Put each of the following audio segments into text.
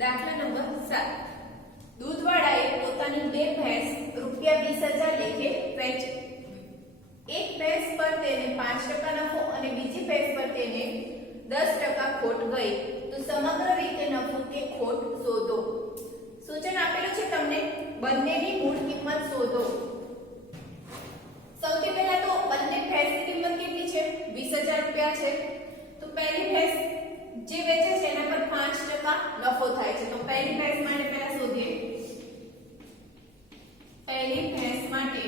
દાખલા નંબર 7 દૂધવાળાએ પોતાની બે ભેંસ ₹20,000 લેખે વેચી. એક ભેંસ પર તેને 5% નફો અને બીજી ભેંસ પર તેને 10% ખોટ ગઈ. તો સમગ્ર રીતે નફો કે ખોટ શોધો. સૂચન આપેલું છે તમને બંનેની મૂળ કિંમત શોધો. સૌથી પહેલા તો બંને ભેંસની કિંમત કેટલી છે? ₹20,000 છે. તો પહેલી ભેંસ જે વેચે છે એના પર 5% નફો થાય છે. તો પહેલી ભેંસ માટે પહેલા શોધીએ. પહેલી ભેંસ માટે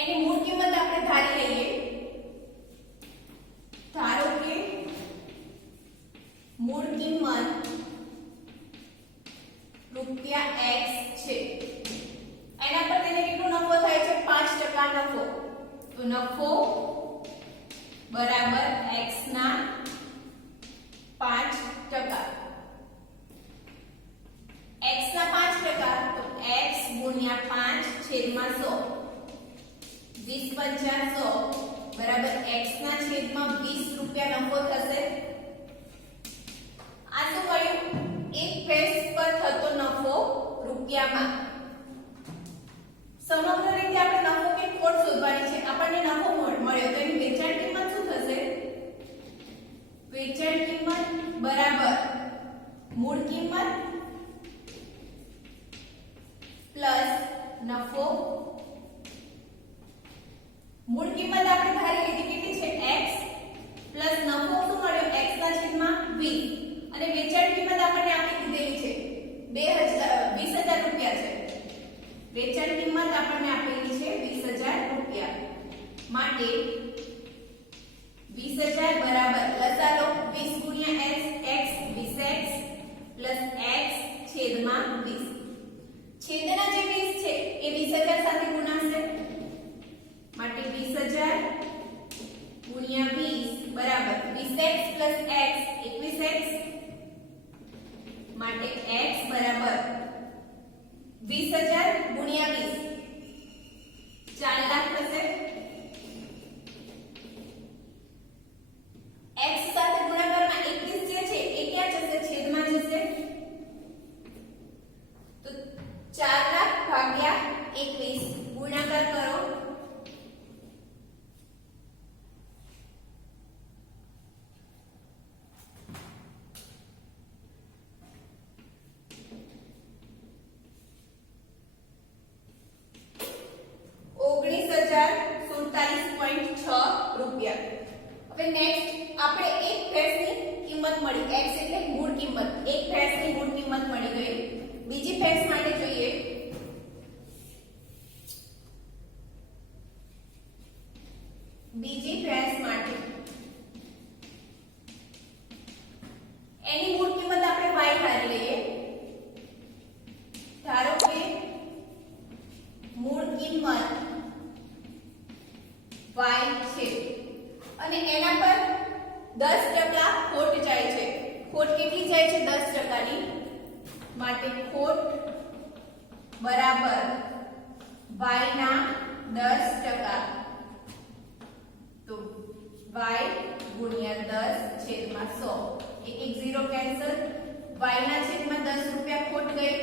એની મૂળ કિંમત આપણે ધારી લઈએ. ધારો કે મૂળ કિંમત ₹x છે. એના પર તેને કેટલો નફો થાય છે? 5% નફો. તો નફો બરાબર x ના 5%. x ના 5% તો x ગુણ્યા 5 છેદમાં 100. 20 50 100 બરાબર x ના છેદમાં 20 રૂપિયા નફો થશે. આ શું મળ્યું? એક ભેંસ પર થતો નફો રૂપિયામાં. સમગ્ર રીતે આપણે નફો કે ખોટ શોધવાની છે. આપણને નફો મળ્યો તો એની વેચાણ કિંમત શું થશે? વેચાણ કિંમત બરાબર મૂળ કિંમત પ્લસ નફો. મૂળ કિંમત આપણે ધારી લીધી કેટલી છે? x પ્લસ નફો શું મળ્યો? x ના છેદમાં 20 અને વેચાણ કિંમત આપણને આપી દીધેલી છે 20,000 રૂપિયા છે. વેચાણ કિંમત આપણને આપેલી છે ₹20,000 માટે 20,000 બરાબર લસાલો 20 ગુણ્યા x 20x પ્લસ x છેદમાં 20. છેદના જે 20 છે એ 20,000 સાથે ગુણાશે માટે 20,000 ગુણ્યા 20 બરાબર 20x પ્લસ x 21x માટે x બરાબર 20,000 ગુણ્યા 20 4 લાખ થશે. x સાથે ગુણાકારમાં 21 જે છે એ ક્યાં જશે? છેદમાં જશે. તો 4 લાખ ભાગ્યા 21 ગુણાકાર કરો. ₹47.6. હવે નેક્સ્ટ આપણે એક ભેંસની કિંમત મળી. x એટલે મૂળ કિંમત. એક ભેંસની મૂળ કિંમત મળી ગઈ. બીજી ભેંસ માટે જોઈએ. બીજી ભેંસ માટે એની મૂળ કિંમત આપણે y ધારી લઈએ. ધારો કે મૂળ કિંમત y છે અને એના પર 10% ખોટ જાય છે. ખોટ કેટલી જાય છે? 10% ની. માટે ખોટ બરાબર y ના 10%. તો y ગુણ્યા 10 છેદમાં 100. એક 0 કેન્સલ. y ના છેદમાં 10 રૂપિયા ખોટ ગઈ.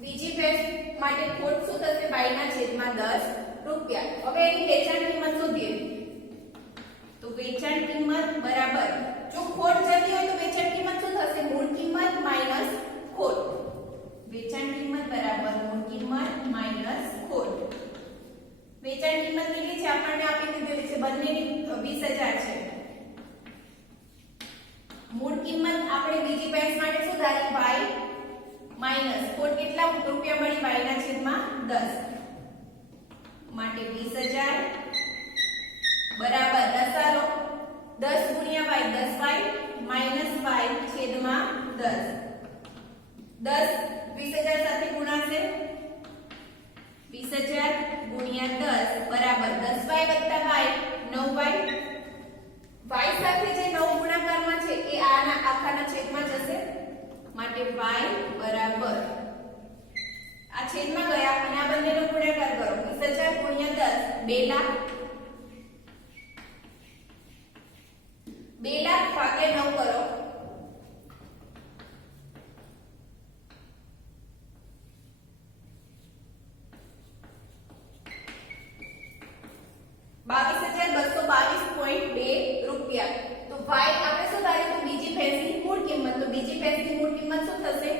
બીજી ભેંસ માટે ખોટ શું થશે? y ના છેદમાં 10 રૂપિયા. હવે એની વેચાણ કિંમત શોધીએ. તો વેચાણ કિંમત બરાબર જો ખોટ જતી હોય તો વેચાણ કિંમત શું થશે? મૂળ કિંમત માઈનસ ખોટ. વેચાણ કિંમત બરાબર મૂળ કિંમત માઈનસ ખોટ. વેચાણ કિંમત કેટલી છે? આપણને આપી દીધેલી છે બંનેની 20,000 છે. મૂળ કિંમત આપણે બીજી ભેંસ માટે શું ધારી? y માઈનસ ખોટ કેટલા રૂપિયા મળી? y ના છેદમાં 10 માટે 20,000 બરાબર લસાલો 10 ગુણ્યા y 10y માઈનસ y છેદમાં 10. 10 20,000 સાથે ગુણાશે. 20,000 ગુણ્યા 10 બરાબર 10y વત્તા y 9y. y સાથે જે 9 ગુણાકારમાં છે એ આના આખાના છેદમાં જશે માટે y બરાબર આ છેદમાં ગયા અને આ બંનેનો ગુણાકાર કરો. 20,000 ગુણ્યા 10 2 લાખ. 2 લાખ ભાગ્યા 9 કરો 22,222.2 રૂપિયા. તો y આપણે શું ધાર્યું તો બીજી ભેંસની મૂળ કિંમત, તો બીજી ભેંસની મૂળ કિંમત શું થશે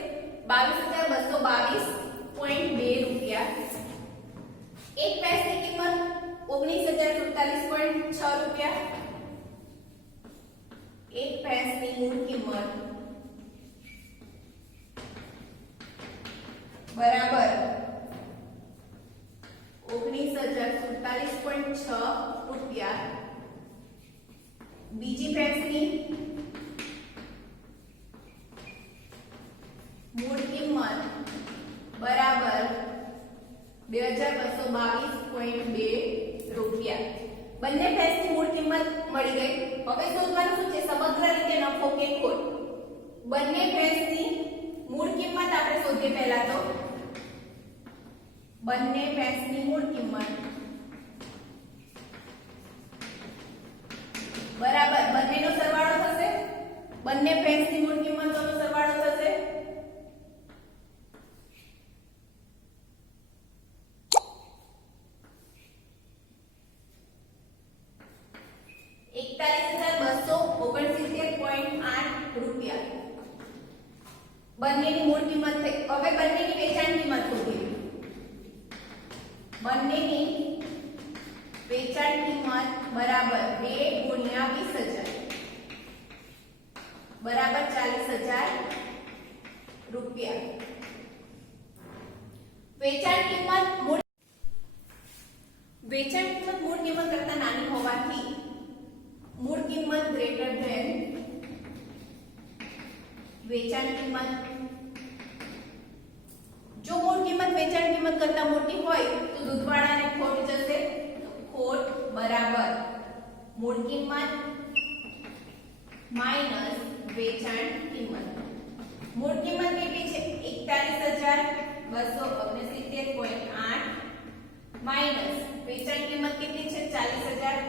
22,222.2 રૂપિયા. એક ભેંસની કિંમત 19,047.6 રૂપિયા. એક ભેંસની મૂળ કિંમત બરાબર 19,047.6 રૂપિયા. બીજી ભેંસની મૂળ કિંમત બરાબર 2222.2 રૂપિયા. બંને ભેંસની મૂળ કિંમત મળી ગઈ. હવે શોધવાનું શું છે સમગ્ર રીતે નફો કે ખોટ. બંને ભેંસની મૂળ કિંમત આપણે શોધીએ પહેલા તો બંને ભેંસની મૂળ કિંમત બરાબર બંનેનો સરવાળો થશે. બંને ભેંસની મૂળ કિંમતોનો સરવાળો થશે 41,269.8 રૂપિયા. બંનેની મૂળ કિંમત થઈ. હવે બંનેની વેચાણ કિંમત શોધીએ. બંનેની વેચાણ કિંમત બરાબર 2 ગુણ્યા 20,000 બરાબર 40,000 રૂપિયા. વેચાણ કિંમત મૂળ કિંમત કરતા નાની હોવાથી મૂળ કિંમત ગ્રેટર ધેન વેચાણ કિંમત. જો મૂળ કિંમત વેચાણ કિંમત કરતા મોટી હોય તો દૂધવાળાને ખોટ જશે. ખોટ બરાબર મૂળ કિંમત માઈનસ વેચાણ કિંમત. મૂળ કિંમત કેટલી છે 41,269.8 માઈનસ વેચાણ કિંમત કેટલી છે 40,000.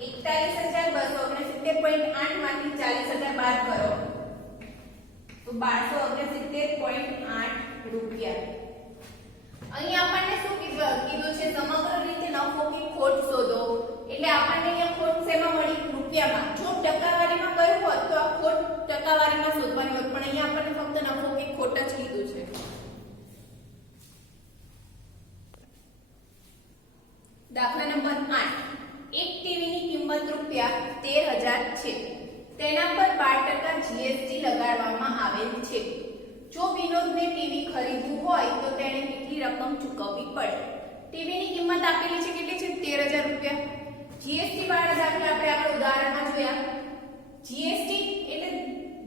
41,269.8 માંથી 40,000 બાદ કરો તો 1269.8 રૂપિયા. અહીં આપણને શું કીધું છે સમગ્ર રીતે નફો કે ખોટ શોધો. એટલે આપણને અહીંયા ખોટ શેમાં મળી રૂપિયામાં. જો ટકાવારીમાં કહ્યું હોત તો આ ખોટ ટકાવારીમાં શોધવાની હોત, પણ અહીંયા આપણને ફક્ત નફો કે ખોટ જ કીધું છે. દાખલા નંબર 8. એક ટીવીની કિંમત રૂપિયા 13,000 છે. તેના પર 12% જીએસટી લગાડવામાં આવેલ છે. જો વિનોદને ટીવી ખરીદવું હોય તો તેણે કેટલી રકમ ચૂકવવી પડે? ટીવીની કિંમત આપેલી છે કેટલી છે 13,000 રૂપિયા. જીએસટી વાળા દાખલા આપણે આગળ ઉદાહરણમાં જોયા. જીએસટી એટલે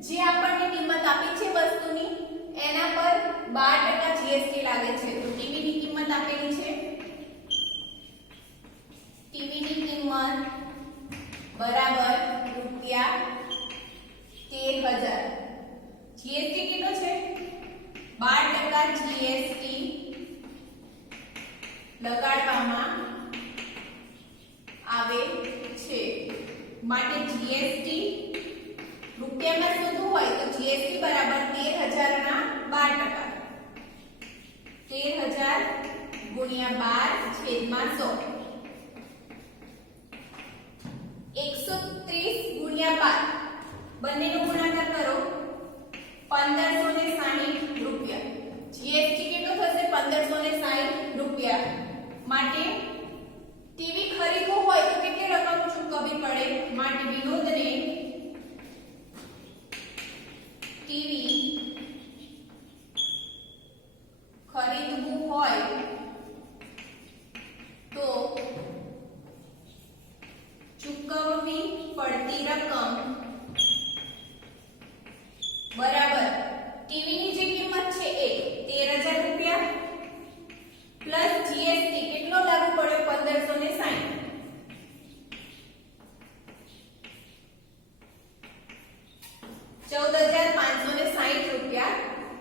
જે આપણને કિંમત આપી છે વસ્તુની એના પર 12% જીએસટી લાગે છે. તો ટીવીની કિંમત આપેલી છે. ટીવીની કિંમત બરાબર રૂપિયા 13,000. જીએસટી કેટલો છે 12% જીએસટી લગાડવામાં આવે છે. માટે જીએસટી રૂપિયામાં શોધવું હોય તો જીએસટી બરાબર 13,000 ના 12%. 13,000 ગુણ્યા 12/100. 130 ગુણ્યા 12 બંનેનો ગુણાકાર કરો 1,560 રૂપિયા. જીએસટી કેટલો થશે 1,560 રૂપિયા. માટે ટીવી ખરીદવું હોય તો કેટલી રકમ ચૂકવવી પડે? માટે વિનોદને ટીવી ખરીદવું હોય તો ચૂકવવી પડતી રકમ બરાબર ટીવીની જે કિંમત છે એ 13,000 રૂપિયા પ્લસ જીએસટી કેટલો લાગુ પડ્યો 1,560. 14,560 રૂપિયા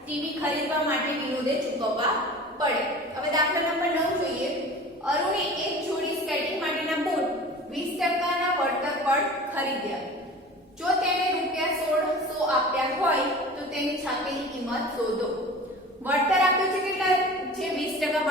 ટીવી ખરીદવા માટે વિનોદે ચૂકવવા પડે. હવે દાખલા નંબર 9 જોઈએ. અરુણે એક જોડી સ્કેટિંગ માટેના બૂટ 20% ના વળતર પર ખરીદ્યા. જો તેને રૂપિયા 1,600 આપ્યા હોય તો તેની છાપેલી કિંમત શોધો. વળતર આપ્યું છે કેટલા છે 20%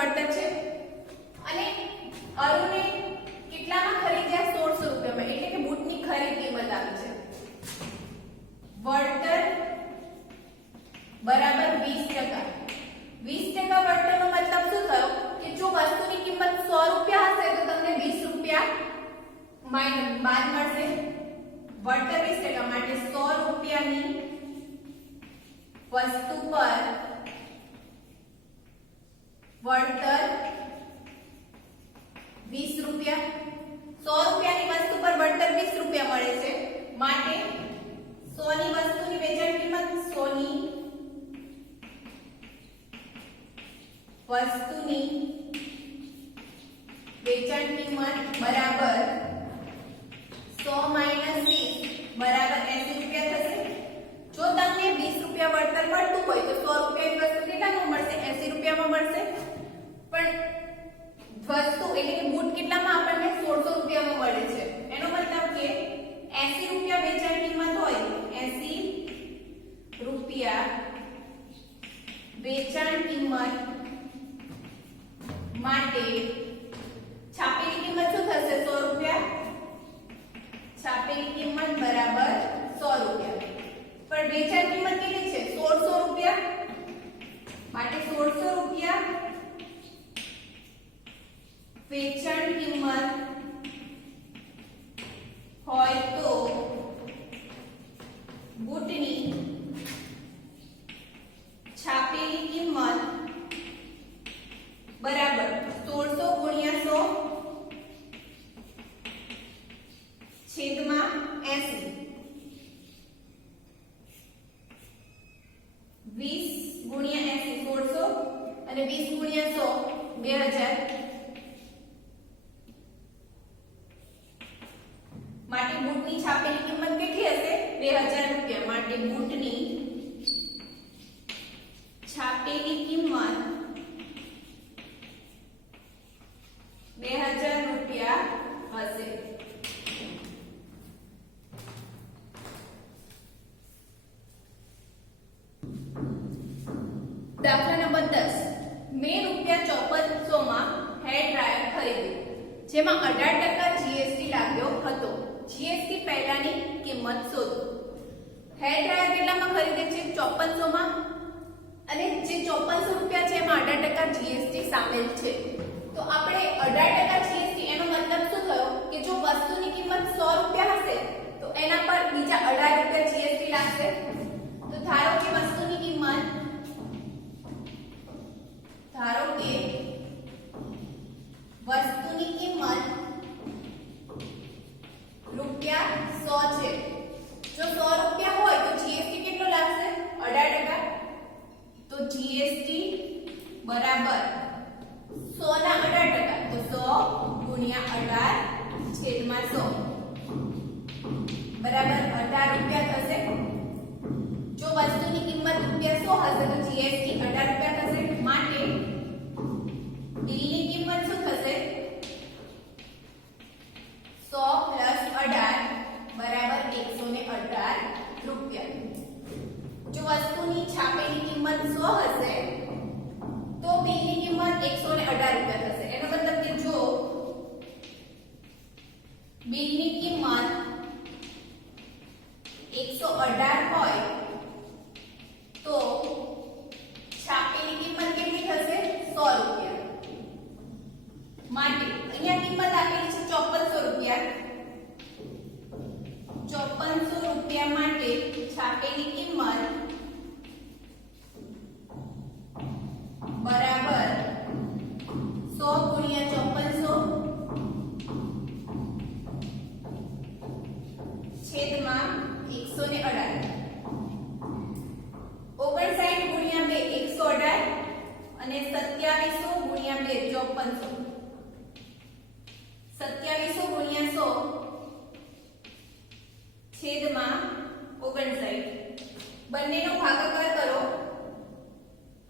બાદ મળશે વળતર 20% માટે 100 રૂપિયાની વસ્તુ પર વળતર 20 રૂપિયા 100 રૂપિયાની વસ્તુ પર વળતર 20 રૂપિયા મળે છે માટે 100 ની વસ્તુની વેચાણ કિંમત 100 ની વસ્તુની વેચાણ કિંમત બરાબર 100 માઈનસ 20 બરાબર 80 રૂપિયા થશે જો તમને 20 રૂપિયા વળતર મળતું હોય તો 100 રૂપિયાની વસ્તુ કેટલામાં મળશે 80 રૂપિયામાં મળશે પણ વસ્તુ એટલે કે બૂટ કેટલામાં આપણને 1600 રૂપિયામાં મળે છે એનો મતલબ કે 80 રૂપિયા વેચાણ કિંમત હોય 80 રૂપિયા વેચાણ કિંમત માટે છાપેલી કિંમત શું થશે 100 રૂપિયા છાપેલી કિંમત બરાબર 100 રૂપિયા પણ વેચાણ કિંમત કેટલી છે 1600 રૂપિયા માટે 1600 રૂપિયા વેચાણ કિંમત હોય તો બૂટની છાપેલી કિંમત બરાબર 1600 ગુણ્યા 100 છેદમાં 80 20 ગુણ્યા 80 1600 અને 20 ગુણ્યા 100 2000 માટે બૂટની છાપેલી કિંમત કેટલી હશે 2000 રૂપિયા માટે બૂટની છાપેલી કિંમત 2000 રૂપિયા હશે દાખલા નંબર 10 મેં ₹5400 માં હેર ડ્રાયર ખરીદ્યું જેમાં 18% જીએસટી લાગ્યો હતો જીએસટી પહેલાની કિંમત શોધો હેર ડ્રાયર કેટલામાં ખરીદે છે 5400 માં અને જે 5400 રૂપિયા છે એમાં 18% જીએસટી સામેલ છે તો આપણે 18% જીએસટી એનો મતલબ શું થયો કે જો વસ્તુની કિંમત 100 રૂપિયા હશે તો એના પર બીજા 18 રૂપિયા જીએસટી લાગશે તો ધારો કે વસ્તુની કિંમત રૂપિયા 100 છે જો 100 રૂપિયા હોય તો જીએસટી કેટલો લાગશે 18% તો જીએસટી બરાબર 100 ના 18% તો 100 ગુણ્યા 18 છેદમાં 100 બરાબર 18 રૂપિયા થશે જો વસ્તુની કિંમત રૂપિયા 100 હશે તો જીએસટી 18 રૂપિયા થશે માટે બિલની કિંમત શું થશે 100 + 18 બરાબર 118 રૂપિયા જો વસ્તુની છાપેલી કિંમત 100 હશે તો બિલની કિંમત 118 રૂપિયા થશે એનો મતલબ કે જો બિલની કિંમત 118 હોય તો છાપેલી કિંમત કેટલી થશે 100 રૂપિયા માટે અહીંયા કિંમત આપેલી છે 5400 રૂપિયા 5400 રૂપિયા માટે છાપેલી કિંમત બરાબર 100 ગુણ્યા 5400 છેદમાં 118 59 ગુણ્યા 2 118 અને 2700 ગુણ્યા 2 5400 2700 ગુણ્યા 100 છેદમાં 59 બંનેનો ભાગાકાર કરો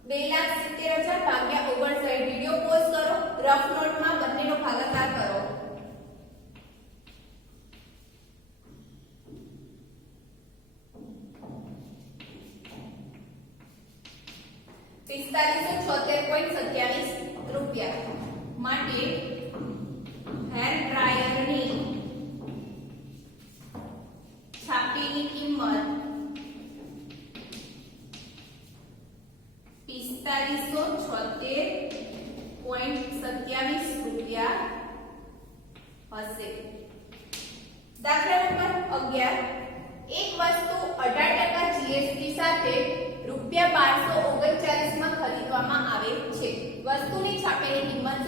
2,70,000 ભાગ્યા 59 વિડિયો પોઝ કરો રફ નોટમાં બંનેનો ભાગાકાર કરો 4576.27 રૂપિયા માટે હેર ડ્રાયરની છાપીની કિંમત 4576.27 રૂપિયા હશે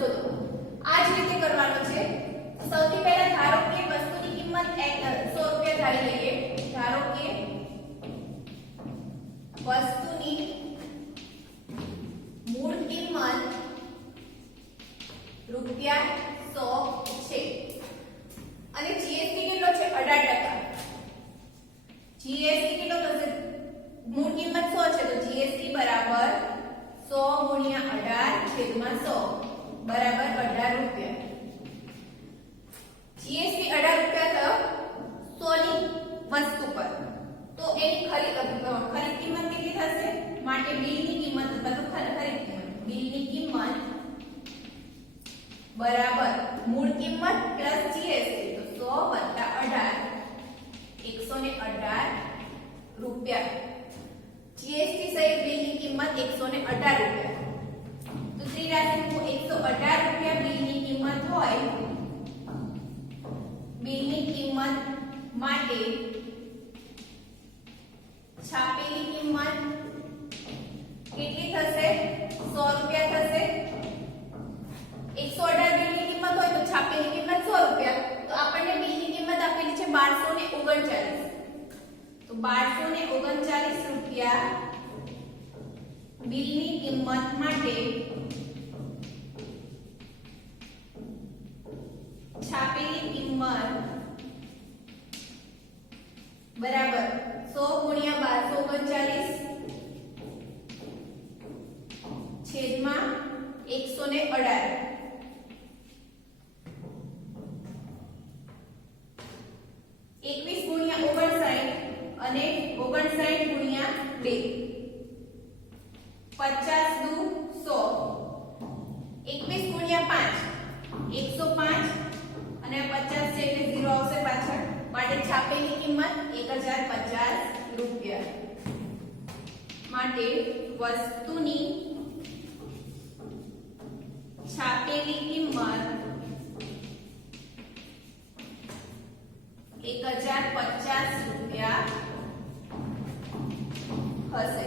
શોધો. આ જ રીતે કરવાનો છે. સૌથી પહેલા ધારો કે વસ્તુની કિંમત 100 રૂપિયા ધારી લઈએ. ધારો કે વસ્તુની મૂળ કિંમત રૂપિયા 100 છે અને જીએસટી કેટલો છે 18%. જીએસટી કેટલો થશે? મૂળ કિંમત 100 છે તો જીએસટી બરાબર 100 ગુણ્યા 18 છેદમાં 100 બરાબર 18 રૂપિયા. જીએસટી 18 રૂપિયા થયો 100 ની વસ્તુ પર, તો એની ખરીદ કિંમત કેટલી થશે? માટે બિલની કિંમત અથવા તો ખરીદ કિંમત, બિલની કિંમત બરાબર મૂળ કિંમત પ્લસ જીએસટી, તો 100 18 118 રૂપિયા. જીએસટી સહિત બિલની કિંમત 118 રૂપિયા. તો ત્રિરાશિ 118 રૂપિયા બિલની કિંમત હોય, બિલની કિંમત માટે છાપેલી કિંમત કેટલી થશે? 100 રૂપિયા થશે. 118 બિલની કિંમત હોય તો છાપેલી કિંમત 100 રૂપિયા. તો આપણને બિલની કિંમત આપેલી છે 1239. તો 1239 રૂપિયા બિલની કિંમત માટે છાપેલી કિંમત બરાબર 100 ગુણ્યા 1239 છેદમાં 118. 21 ગુણ્યા 59 અને 59 ગુણ્યા 2 50 દુ 100. 21 ગુણ્યા 5 105 અને 50 છે એટલે 0 આવશે પાછળ, માટે છાપેલી કિંમત 1050 રૂપિયા. માટે વસ્તુની છાપેલી કિંમત 1050 રૂપિયા હશે.